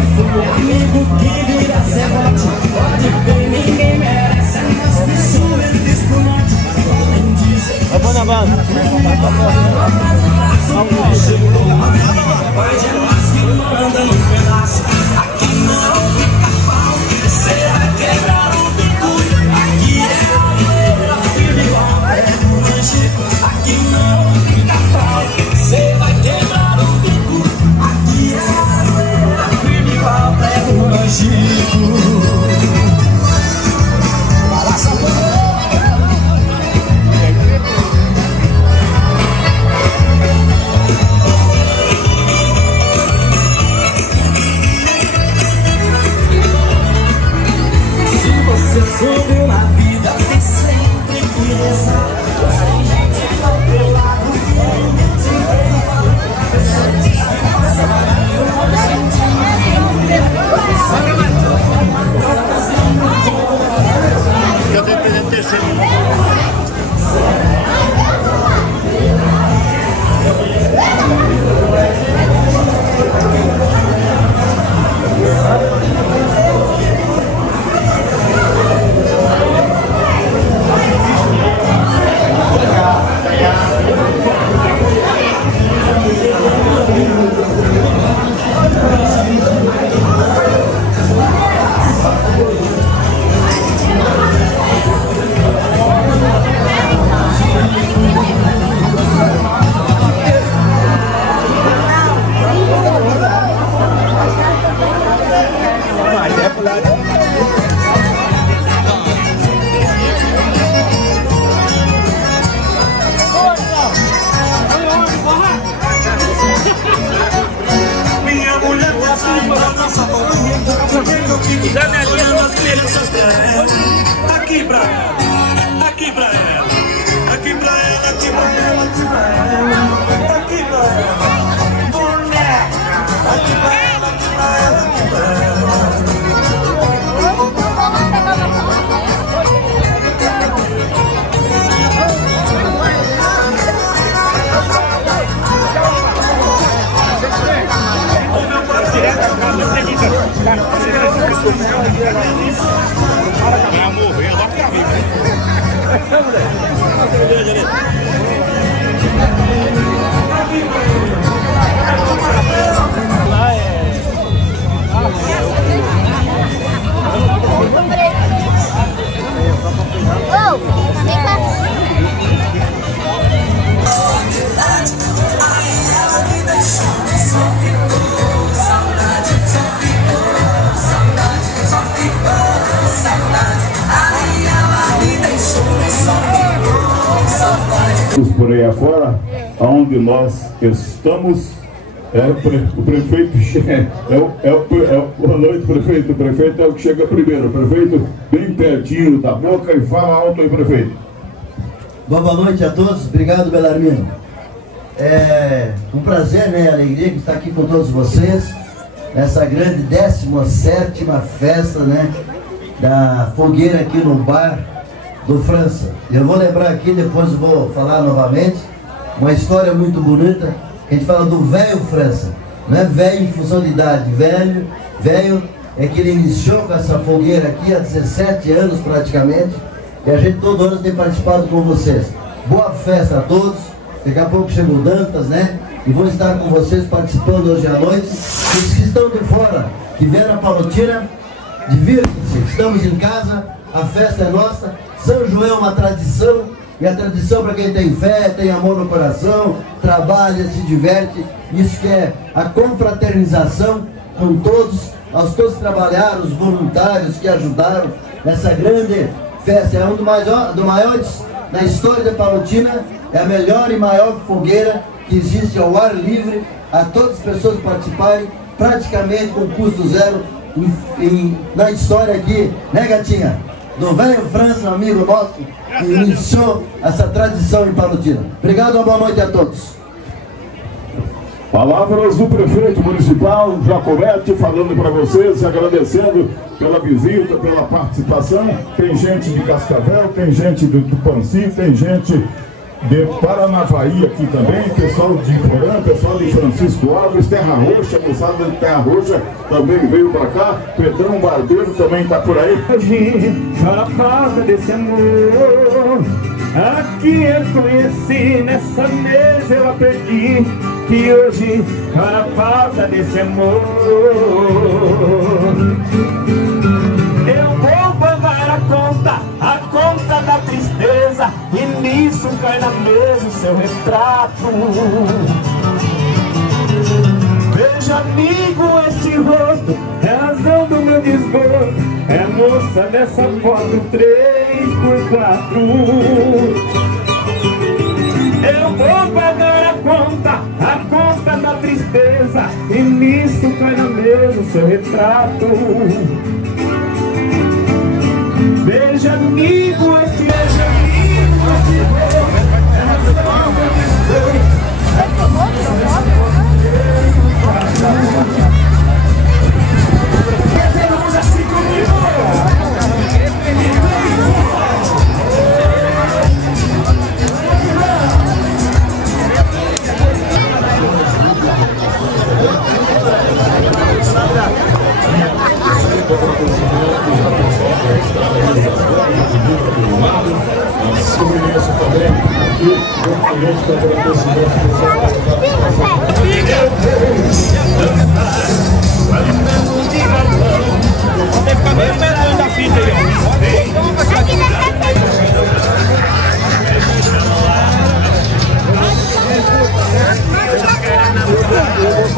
amigo que vira servote. Pode ver, ninguém merece. É nosso bicho, ele espumante. Vai pôr na banda. Hoje é nós que manda no pedaço. Aqui não fica pau. Você vai quebrar o bico. Aqui é a maneira, firme igual prego no Chico. Aqui não fica pau. Você vai quebrar o bico. Aqui é a maneira, firme igual prego no Chico. Subiu na vida, tem sempre que rezar. Tem gente do outro lado que ninguém te Eu tenho presente terceiro. Aqui pra ela, aqui pra ela, aqui pra ela, aqui pra ela, aqui pra ela, aqui pra ela, boneca, aqui pra ela, aqui pra ela, aqui pra ela. Vai morrer, lá pra mim. Por aí afora, onde nós estamos, o prefeito boa noite, prefeito. O prefeito é o que chega primeiro. O prefeito bem pertinho da boca e fala alto aí, prefeito. Boa noite a todos, obrigado, Belarmino. É um prazer, né, alegria de estar aqui com todos vocês nessa grande 17ª festa, né, da fogueira aqui no bar do França. Eu vou lembrar aqui, depois vou falar novamente, uma história muito bonita, que a gente fala do velho França. Não é velho em função de idade, velho é que ele iniciou com essa fogueira aqui há 17 anos praticamente, e a gente todo ano tem participado com vocês. Boa festa a todos, daqui a pouco chega o Dantas, né? E vou estar com vocês participando hoje à noite. Os que estão de fora, que vieram a Palotina, divirtam-se, estamos em casa, a festa é nossa. São João é uma tradição, e a tradição para quem tem fé, tem amor no coração, trabalha, se diverte, isso que é a confraternização com todos, aos todos que trabalharam, os voluntários que ajudaram nessa grande festa. É um dos maiores na história da Palotina, é a melhor e maior fogueira que existe ao ar livre, a todas as pessoas participarem, praticamente com custo zero, na história aqui, né, Gatinha? Do velho França, um amigo nosso, que iniciou essa tradição em Palotina. Obrigado, uma boa noite a todos. Palavras do prefeito municipal Jacomete, falando para vocês, agradecendo pela visita, pela participação. Tem gente de Cascavel, tem gente do Tupanci, tem gente de Paranavaí aqui também, pessoal de Porã, pessoal de Francisco Alves, Terra Roxa, pessoal de Terra Roxa também veio pra cá, Pedrão Barbeiro também tá por aí. Hoje, chora a falta desse amor, aqui eu conheci, nessa mesa eu aprendi, que hoje chora a falta desse amor. Eu vou pagar a conta da tristeza, e nisso cai na mesa o seu retrato. Veja, amigo, esse rosto é a razão do meu desgosto, é a moça dessa foto 3x4. Eu vou pagar a conta da tristeza, e nisso cai na mesa o seu retrato. Veja, amigo, esse rosto é a razão do meu desgosto.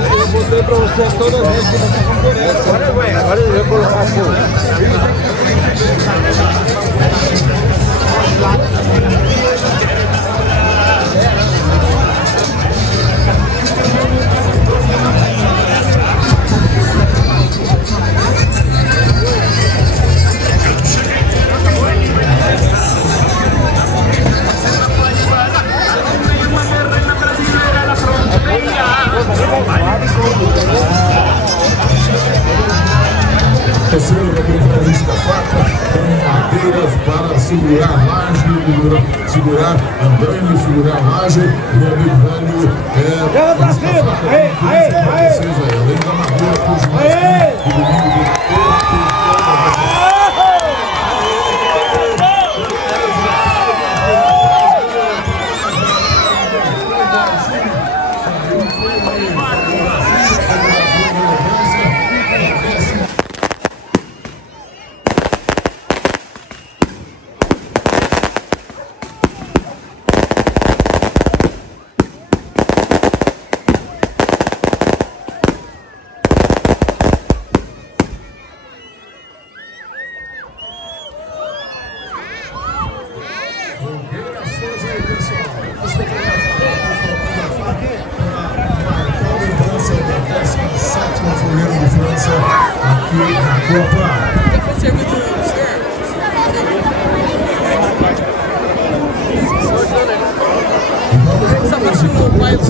Eu botei pra você toda vez que você conferência. Agora eu vou colocar fogo. Terceiro da Brincalista Faca, com madeiras para segurar laje, segurar andaime, segurar laje. Meu amigo velho Joga pra cima! Além da madeira, cujo mais do domingo do Você apaixonou o pai do